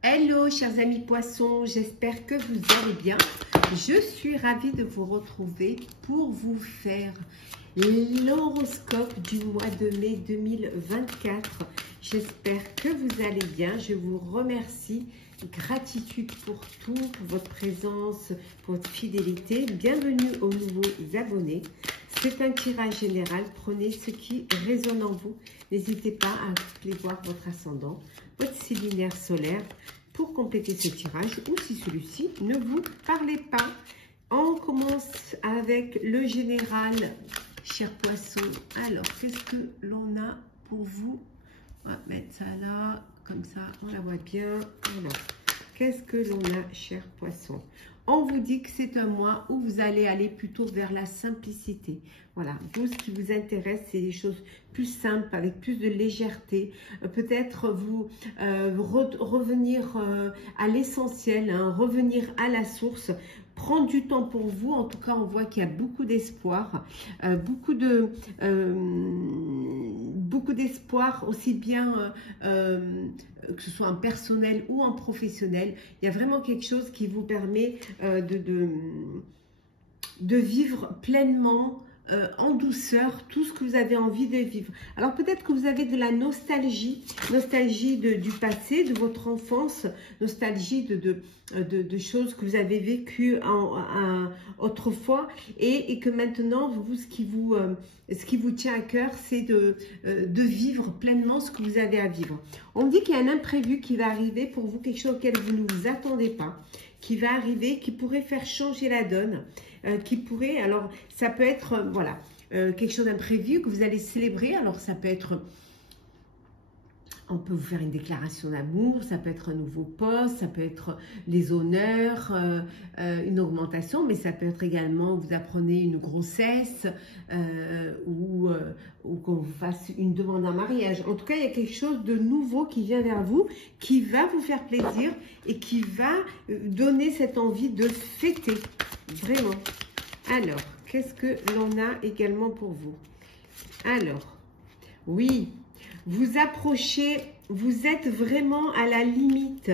Hello chers amis poissons, j'espère que vous allez bien. Je suis ravie de vous retrouver pour vous faire l'horoscope du mois de mai 2024. J'espère que vous allez bien. Je vous remercie. Gratitude pour tout, pour votre présence, pour votre fidélité. Bienvenue aux nouveaux abonnés. C'est un tirage général. Prenez ce qui résonne en vous. N'hésitez pas à aller voir votre ascendant, votre signe lunaire solaire pour compléter ce tirage, ou si celui-ci ne vous parlait pas. On commence avec le général, cher poisson. Alors, qu'est-ce que l'on a pour vous? On va mettre ça là, comme ça, on la voit bien. Alors, qu'est-ce que l'on a, cher poisson? On vous dit que c'est un mois où vous allez aller plutôt vers la simplicité. Voilà, vous, ce qui vous intéresse, c'est des choses plus simples, avec plus de légèreté. Peut-être vous revenir à l'essentiel, hein, revenir à la source. Prendre du temps pour vous. En tout cas, on voit qu'il y a beaucoup d'espoir, beaucoup d'espoir, aussi bien que ce soit en personnel ou en professionnel. Il y a vraiment quelque chose qui vous permet de vivre pleinement, en douceur, tout ce que vous avez envie de vivre. Alors peut-être que vous avez de la nostalgie du passé, de votre enfance, nostalgie de choses que vous avez vécues autrefois, et que maintenant, vous, ce qui vous tient à cœur, c'est de vivre pleinement ce que vous avez à vivre. On dit qu'il y a un imprévu qui va arriver pour vous, quelque chose auquel vous ne vous attendez pas, qui va arriver, qui pourrait faire changer la donne, qui pourrait, alors ça peut être, voilà, quelque chose d'imprévu que vous allez célébrer. Alors ça peut être, on peut vous faire une déclaration d'amour, ça peut être un nouveau poste, ça peut être les honneurs, une augmentation, mais ça peut être également, vous apprenez une grossesse, ou qu'on vous fasse une demande en mariage. En tout cas, il y a quelque chose de nouveau qui vient vers vous, qui va vous faire plaisir et qui va donner cette envie de fêter, vraiment. Alors, qu'est-ce que l'on a également pour vous? Alors, oui, vous approchez, vous êtes vraiment à la limite.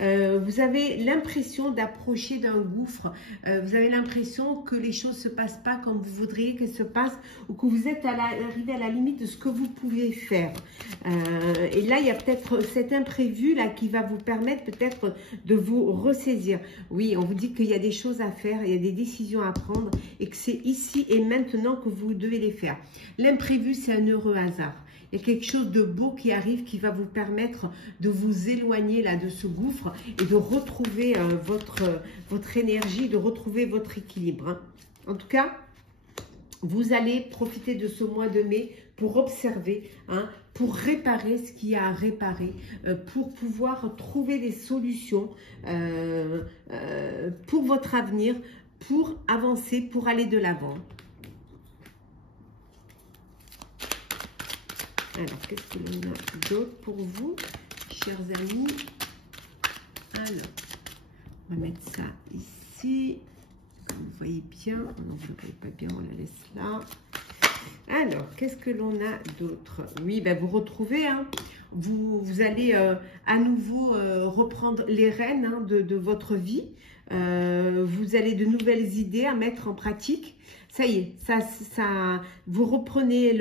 Vous avez l'impression d'approcher d'un gouffre. Vous avez l'impression que les choses ne se passent pas comme vous voudriez qu'elles se passent, ou que vous êtes arrivé à la limite de ce que vous pouvez faire. Et là, il y a peut-être cet imprévu là qui va vous permettre peut-être de vous ressaisir. Oui, on vous dit qu'il y a des choses à faire, il y a des décisions à prendre, et que c'est ici et maintenant que vous devez les faire. L'imprévu, c'est un heureux hasard. Il y a quelque chose de beau qui arrive, qui va vous permettre de vous éloigner là de ce gouffre et de retrouver votre énergie, de retrouver votre équilibre, hein. En tout cas, vous allez profiter de ce mois de mai pour observer, hein, pour réparer ce qu'il y a à réparer, pour pouvoir trouver des solutions pour votre avenir, pour avancer, pour aller de l'avant. Alors, qu'est-ce que l'on a d'autre pour vous, chers amis? Alors, on va mettre ça ici. Comme vous voyez bien. Non, vous ne voyez pas bien, on la laisse là. Alors, qu'est-ce que l'on a d'autre? Oui, ben vous retrouvez, hein, vous allez à nouveau reprendre les rênes, hein, de votre vie. Vous avez de nouvelles idées à mettre en pratique. Ça y est, vous reprenez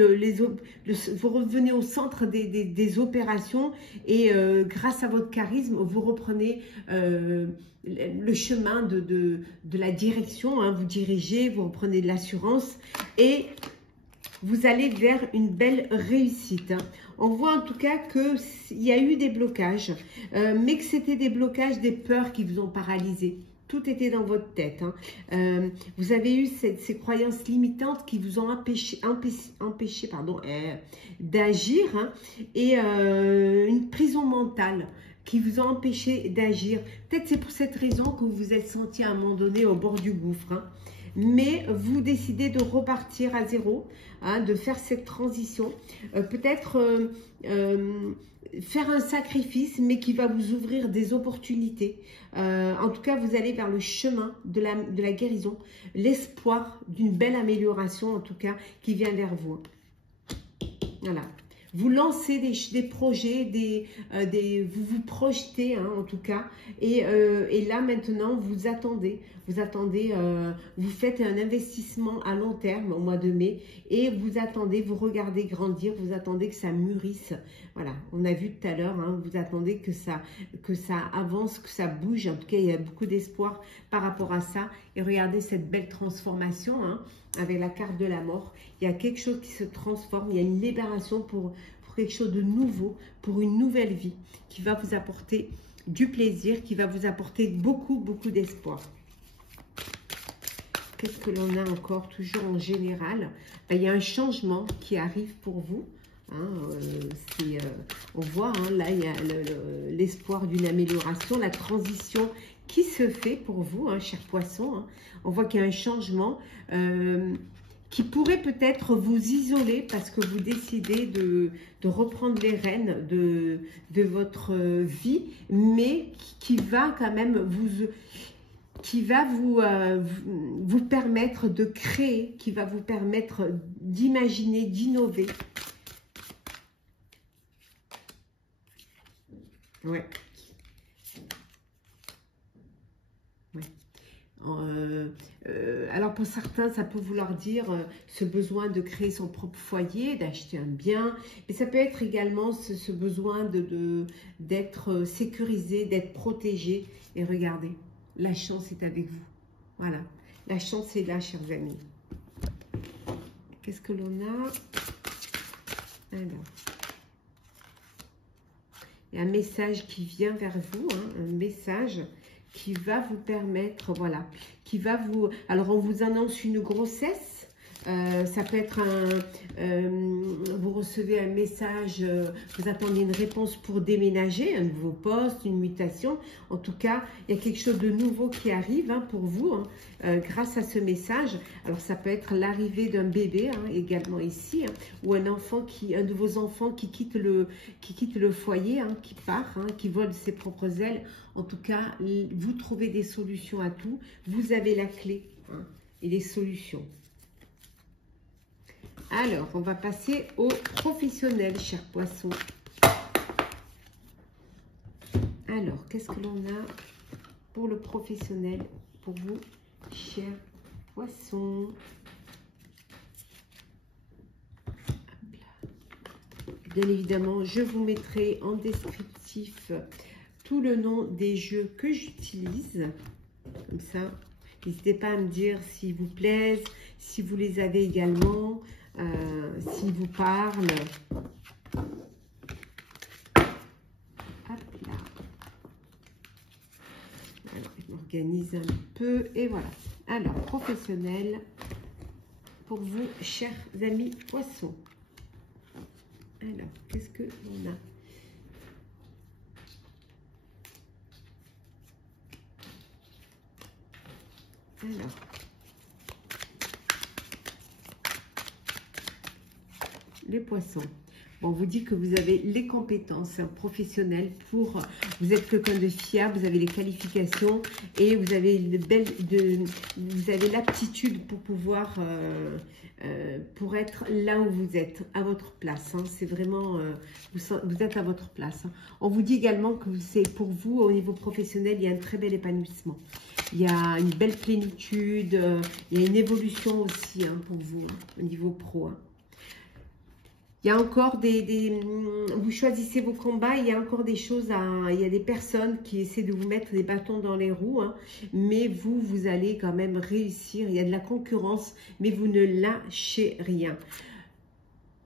vous revenez au centre des opérations, et grâce à votre charisme, vous reprenez le chemin de la direction, hein, vous dirigez, vous reprenez de l'assurance, et vous allez vers une belle réussite, hein. On voit en tout cas qu'il y a eu des blocages, mais que c'était des blocages, des peurs qui vous ont paralysé. Tout était dans votre tête, hein. Vous avez eu ces croyances limitantes qui vous ont empêché d'agir, hein, et une prison mentale qui vous a empêché d'agir. Peut-être c'est pour cette raison que vous vous êtes senti à un moment donné au bord du gouffre, hein. Mais vous décidez de repartir à zéro, hein, de faire cette transition, peut-être faire un sacrifice, mais qui va vous ouvrir des opportunités. En tout cas, vous allez vers le chemin de la guérison, l'espoir d'une belle amélioration, en tout cas, qui vient vers vous. Voilà. vous lancez des projets, vous vous projetez hein, en tout cas, et là maintenant vous attendez, vous faites un investissement à long terme au mois de mai, et vous attendez, vous regardez grandir, vous attendez que ça mûrisse. Voilà, on a vu tout à l'heure, hein, vous attendez que ça avance, que ça bouge. En tout cas, il y a beaucoup d'espoir par rapport à ça. Et regardez cette belle transformation hein, avec la carte de la mort. Il y a quelque chose qui se transforme, il y a une libération pour quelque chose de nouveau, pour une nouvelle vie qui va vous apporter du plaisir, qui va vous apporter beaucoup, beaucoup d'espoir. Qu'est-ce que l'on a encore, toujours en général? Il y a un changement qui arrive pour vous. Hein, on voit, hein, là, il y a l'espoir d'une amélioration, la transition qui se fait pour vous, hein, chers poissons. Hein. On voit qu'il y a un changement qui pourrait peut-être vous isoler parce que vous décidez de reprendre les rênes de votre vie, mais qui va quand même vous permettre de créer, qui va vous permettre d'imaginer, d'innover. Ouais. Alors pour certains, ça peut vouloir dire ce besoin de créer son propre foyer, d'acheter un bien, mais ça peut être également ce besoin d'être sécurisé, d'être protégé. Et regardez, la chance est avec vous. Voilà, la chance est là, chers amis. Qu'est-ce que l'on a? Alors, il y a un message qui vient vers vous, hein, un message qui va vous permettre, voilà, qui va vous... Alors, on vous annonce une grossesse. Ça peut être vous recevez un message, vous attendez une réponse pour déménager, un nouveau poste, une mutation. En tout cas, il y a quelque chose de nouveau qui arrive hein, pour vous hein, grâce à ce message. Alors, ça peut être l'arrivée d'un bébé hein, également ici, hein, ou un de vos enfants qui quitte le foyer, hein, qui part, hein, qui vole ses propres ailes. En tout cas, vous trouvez des solutions à tout. Vous avez la clé hein, et les solutions. Alors, on va passer aux professionnels, chers poissons. Alors, qu'est-ce que l'on a pour le professionnel, pour vous, chers poissons? Bien évidemment, je vous mettrai en descriptif tout le nom des jeux que j'utilise. Comme ça, n'hésitez pas à me dire s'ils vous plaisent, si vous les avez également. S'il vous parle. Hop là. Alors, je m'organise un peu. Et voilà. Alors, professionnel pour vous, chers amis poissons. Alors, qu'est-ce que l'on a? Alors. Les poissons. Bon, on vous dit que vous avez les compétences professionnelles pour... Vous êtes quelqu'un de fiable, vous avez les qualifications et vous avez vous avez l'aptitude pour pouvoir... pour être là où vous êtes, à votre place. Hein. C'est vraiment... vous êtes à votre place. Hein. On vous dit également que c'est pour vous, au niveau professionnel, il y a un très bel épanouissement. Il y a une belle plénitude, il y a une évolution aussi hein, pour vous, hein, au niveau pro. Hein. Il y a encore vous choisissez vos combats, il y a encore des choses il y a des personnes qui essaient de vous mettre des bâtons dans les roues, hein, mais vous allez quand même réussir. Il y a de la concurrence, mais vous ne lâchez rien.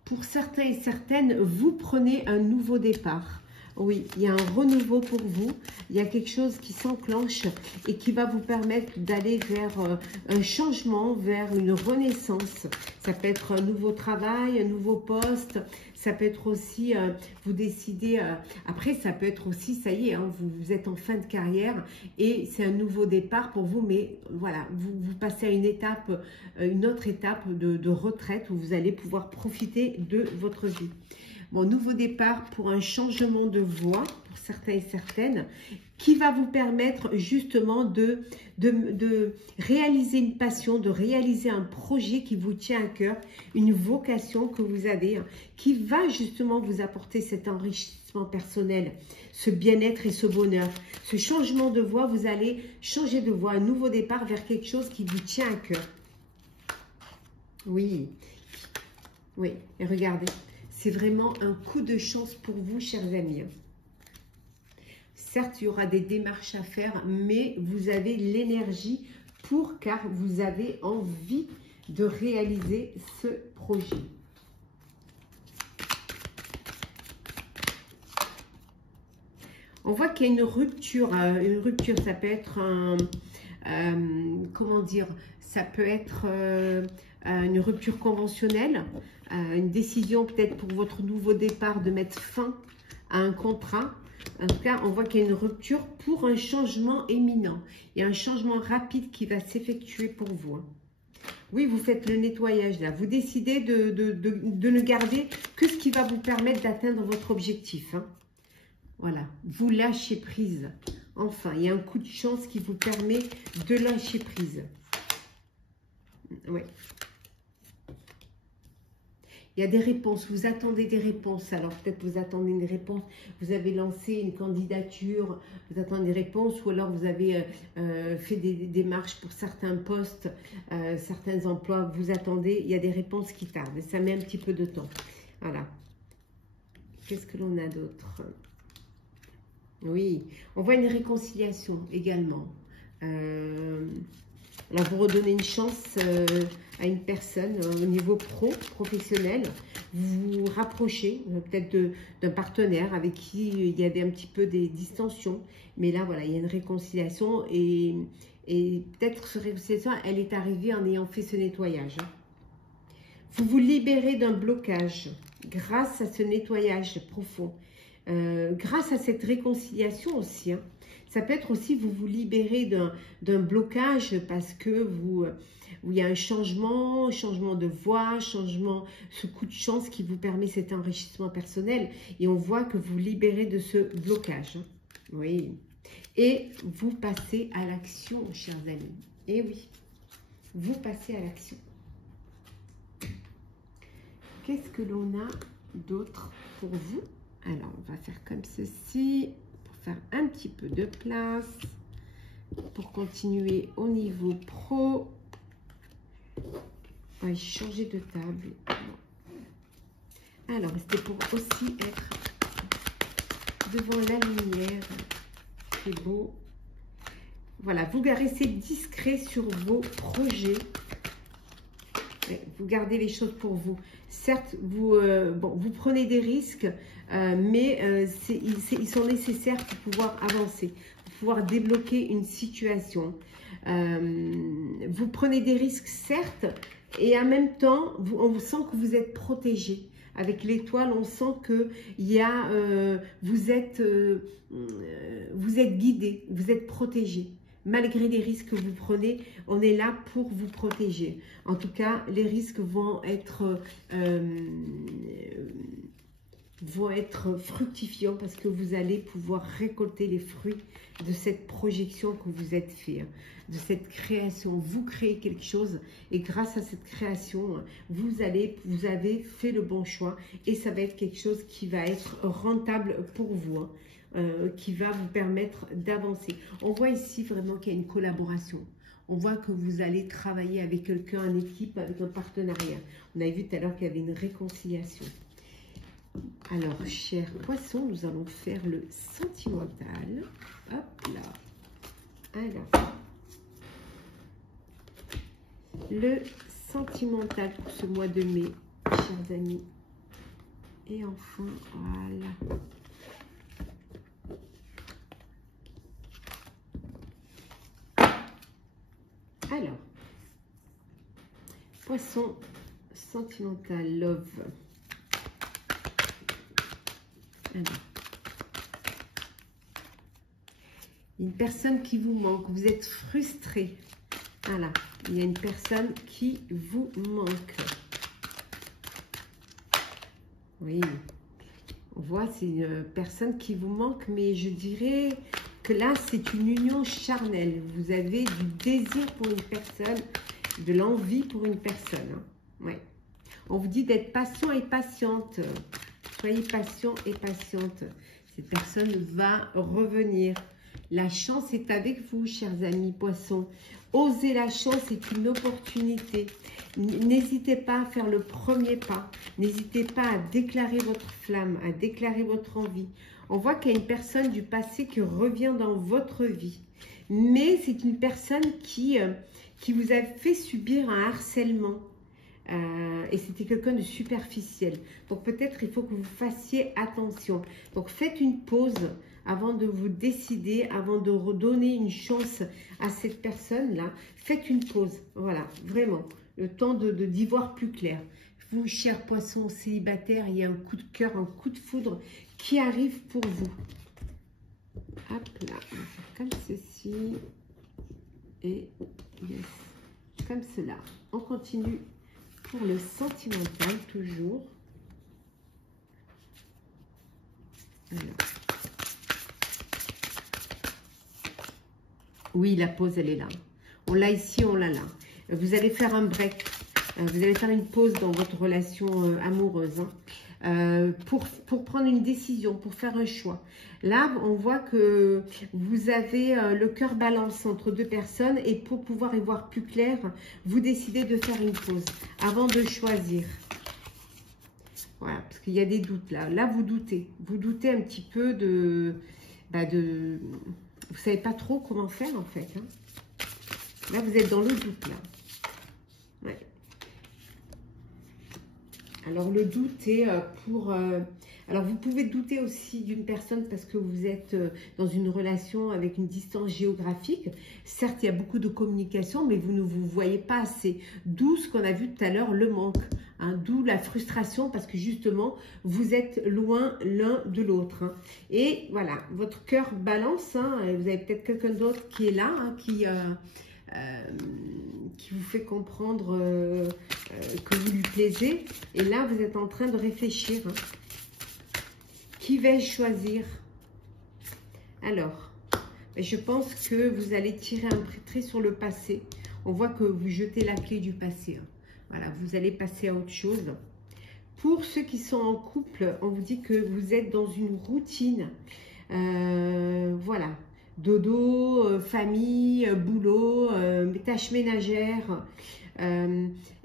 Pour certains et certaines, vous prenez un nouveau départ. Oui, il y a un renouveau pour vous, il y a quelque chose qui s'enclenche et qui va vous permettre d'aller vers un changement, vers une renaissance. Ça peut être un nouveau travail, un nouveau poste, ça peut être aussi, vous décidez, après ça peut être aussi, ça y est, hein, vous êtes en fin de carrière et c'est un nouveau départ pour vous, mais voilà, vous passez à une autre étape de retraite où vous allez pouvoir profiter de votre vie. Bon, nouveau départ pour un changement de voie, pour certains et certaines, qui va vous permettre justement de réaliser une passion, de réaliser un projet qui vous tient à cœur, une vocation que vous avez, qui va justement vous apporter cet enrichissement personnel, ce bien-être et ce bonheur. Ce changement de voie, vous allez changer de voie, un nouveau départ vers quelque chose qui vous tient à cœur. Oui, oui, et regardez, c'est vraiment un coup de chance pour vous, chers amis. Certes, il y aura des démarches à faire, mais vous avez l'énergie pour, car vous avez envie de réaliser ce projet. On voit qu'il y a une rupture. Une rupture, ça peut être comment dire, ça peut être une rupture conventionnelle, une décision peut-être pour votre nouveau départ de mettre fin à un contrat. En tout cas, on voit qu'il y a une rupture pour un changement éminent. Il y a un changement rapide qui va s'effectuer pour vous. Oui, vous faites le nettoyage là. Vous décidez de ne garder que ce qui va vous permettre d'atteindre votre objectif. Voilà, vous lâchez prise. Enfin, il y a un coup de chance qui vous permet de lâcher prise. Oui. Il y a des réponses, vous attendez des réponses. Alors peut-être vous attendez une réponse, vous avez lancé une candidature, vous attendez des réponses, ou alors vous avez fait des démarches pour certains postes, certains emplois, vous attendez, il y a des réponses qui tardent, et ça met un petit peu de temps. Voilà. Qu'est-ce que l'on a d'autre? Oui, on voit une réconciliation également. Alors, vous redonnez une chance à une personne au niveau professionnel. Vous vous rapprochez peut-être d'un partenaire avec qui il y avait un petit peu des distensions. Mais là, voilà, il y a une réconciliation et peut-être cette réconciliation, elle est arrivée en ayant fait ce nettoyage. Vous vous libérez d'un blocage grâce à ce nettoyage profond. Grâce à cette réconciliation aussi, ça peut être aussi vous libérer d'un blocage parce que il y a un changement de voie, ce coup de chance qui vous permet cet enrichissement personnel et on voit que vous libérez de ce blocage. Oui. Et vous passez à l'action, chers amis. Et oui, vous passez à l'action. Qu'est-ce que l'on a d'autre pour vous? Alors, on va faire comme ceci, pour faire un petit peu de place, pour continuer au niveau pro. On va changer de table. Alors, c'était pour aussi être devant la lumière. C'est beau. Voilà, vous restez discret sur vos projets. Vous gardez les choses pour vous. Certes, vous prenez des risques, mais ils sont nécessaires pour pouvoir avancer, pour pouvoir débloquer une situation. Vous prenez des risques, certes, et en même temps, on sent que vous êtes protégé. Avec l'étoile, on sent que vous êtes guidé, vous êtes protégé. Malgré les risques que vous prenez, on est là pour vous protéger. En tout cas, les risques vont être fructifiants parce que vous allez pouvoir récolter les fruits de cette projection que vous êtes fait, de cette création. Vous créez quelque chose et grâce à cette création, vous avez fait le bon choix et ça va être quelque chose qui va être rentable pour vous. Qui va vous permettre d'avancer. On voit ici vraiment qu'il y a une collaboration. On voit que vous allez travailler avec quelqu'un en équipe, avec un partenariat. On a vu tout à l'heure qu'il y avait une réconciliation. Alors, chers poissons, nous allons faire le sentimental. Hop là. Alors, le sentimental pour ce mois de mai, chers amis. Et enfin, voilà. Alors, poisson sentimental, love. Alors, une personne qui vous manque, vous êtes frustré. Voilà, il y a une personne qui vous manque. Oui, On voit, c'est une personne qui vous manque, mais je dirais que là, c'est une union charnelle. Vous avez du désir pour une personne, de l'envie pour une personne. Hein. Ouais. On vous dit d'être patient et patiente. Soyez patient et patiente. Cette personne va revenir. La chance est avec vous, chers amis poissons. Osez la chance, c'est une opportunité. N'hésitez pas à faire le premier pas. N'hésitez pas à déclarer votre flamme, à déclarer votre envie. On voit qu'il y a une personne du passé qui revient dans votre vie. Mais c'est une personne qui vous a fait subir un harcèlement. Et c'était quelqu'un de superficiel. Donc peut-être il faut que vous fassiez attention. Donc faites une pause avant de vous décider, avant de redonner une chance à cette personne-là. Faites une pause, voilà, vraiment. Le temps d'y voir plus clair. Vous, chers poissons célibataires, il y a un coup de cœur, un coup de foudre qui arrive pour vous. Hop là, on va faire comme ceci. Et yes, comme cela. On continue pour le sentimental, toujours. Alors. Oui, la pause, elle est là. On l'a ici, on l'a là. Vous allez faire un break. Vous allez faire une pause dans votre relation amoureuse. Hein, pour prendre une décision, pour faire un choix. Là, on voit que vous avez le cœur balance entre deux personnes et pour pouvoir y voir plus clair, vous décidez de faire une pause avant de choisir. Voilà, parce qu'il y a des doutes là. Là, vous doutez. Vous doutez un petit peu vous savez pas trop comment faire en fait. Hein. Là, vous êtes dans le doute là. Ouais. Alors, le doute est pour... alors, vous pouvez douter aussi d'une personne parce que vous êtes dans une relation avec une distance géographique. Certes, il y a beaucoup de communication, mais vous ne vous voyez pas assez. D'où ce qu'on a vu tout à l'heure, le manque. Hein, d'où la frustration parce que justement, vous êtes loin l'un de l'autre. Hein. Et voilà, votre cœur balance. Hein, vous avez peut-être quelqu'un d'autre qui est là, hein, qui vous fait comprendre que vous lui plaisez. Et là, vous êtes en train de réfléchir. Hein. Qui vais-je choisir? Alors, je pense que vous allez tirer un trait sur le passé. On voit que vous jetez la clé du passé. Hein. Voilà, vous allez passer à autre chose. Pour ceux qui sont en couple, on vous dit que vous êtes dans une routine. Voilà. Dodo, famille, boulot, tâches ménagères.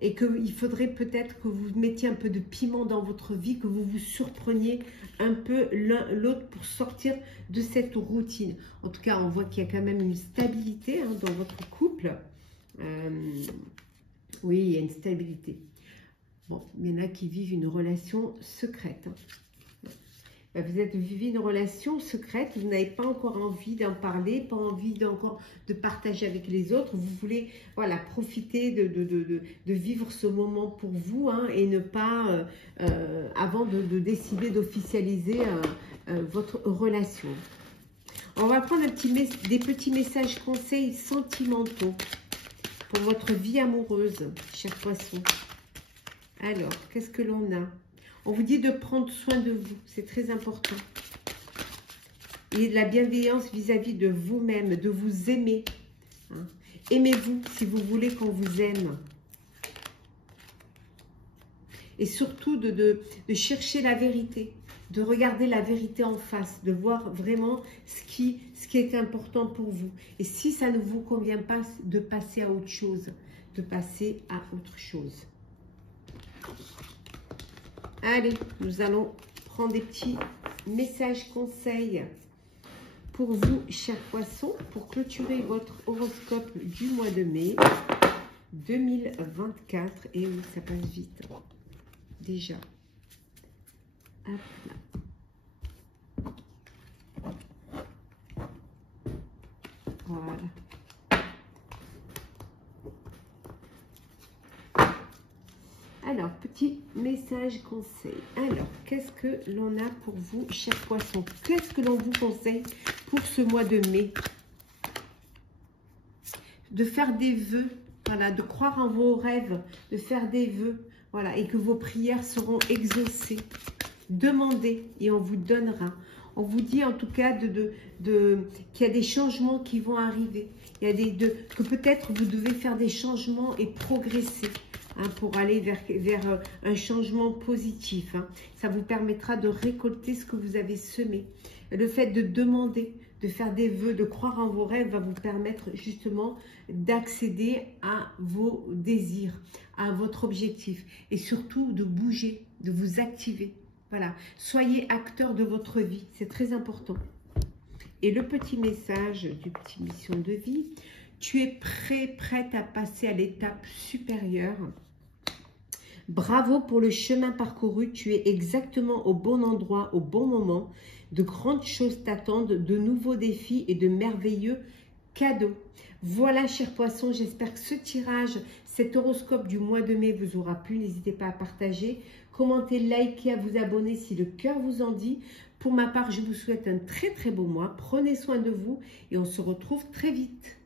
Et qu'il faudrait peut-être que vous mettiez un peu de piment dans votre vie, que vous vous surpreniez un peu l'un l'autre pour sortir de cette routine. En tout cas, on voit qu'il y a quand même une stabilité hein, dans votre couple. Oui, il y a une stabilité. Bon, il y en a qui vivent une relation secrète. Hein. Vous vivez une relation secrète, vous n'avez pas encore envie d'en parler, pas envie encore de partager avec les autres. Vous voulez voilà, profiter de vivre ce moment pour vous hein, et ne pas, avant de décider d'officialiser votre relation. On va prendre des petits messages conseils sentimentaux pour votre vie amoureuse, chers poissons. Alors, qu'est-ce que l'on a? On vous dit de prendre soin de vous, c'est très important. Et de la bienveillance vis-à-vis de vous-même, de vous aimer. Hein. Aimez-vous si vous voulez qu'on vous aime. Et surtout de chercher la vérité, de regarder la vérité en face, de voir vraiment ce qui est important pour vous. Et si ça ne vous convient pas, de passer à autre chose, de passer à autre chose. Allez, nous allons prendre des petits messages conseils pour vous, chers poissons, pour clôturer votre horoscope du mois de mai 2024. Et oui, ça passe vite. Déjà. Hop là. Voilà. Alors, petit message conseil. Alors, qu'est-ce que l'on a pour vous, chers poissons? Qu'est-ce que l'on vous conseille pour ce mois de mai? De faire des vœux, voilà, de croire en vos rêves, de faire des vœux, voilà, et que vos prières seront exaucées. demandez et on vous donnera. On vous dit en tout cas qu'il y a des changements qui vont arriver. Il y a que peut-être vous devez faire des changements et progresser pour aller vers un changement positif. Ça vous permettra de récolter ce que vous avez semé. Le fait de demander, de faire des vœux, de croire en vos rêves va vous permettre justement d'accéder à vos désirs, à votre objectif et surtout de bouger, de vous activer. Voilà, soyez acteur de votre vie, c'est très important. Et le petit message du petit mission de vie, tu es prête à passer à l'étape supérieure. Bravo pour le chemin parcouru, tu es exactement au bon endroit, au bon moment. De grandes choses t'attendent, de nouveaux défis et de merveilleux cadeaux. Voilà, chers poissons, j'espère que ce tirage, cet horoscope du mois de mai vous aura plu. N'hésitez pas à partager, commenter, liker, à vous abonner si le cœur vous en dit. Pour ma part, je vous souhaite un très très beau mois. Prenez soin de vous et on se retrouve très vite.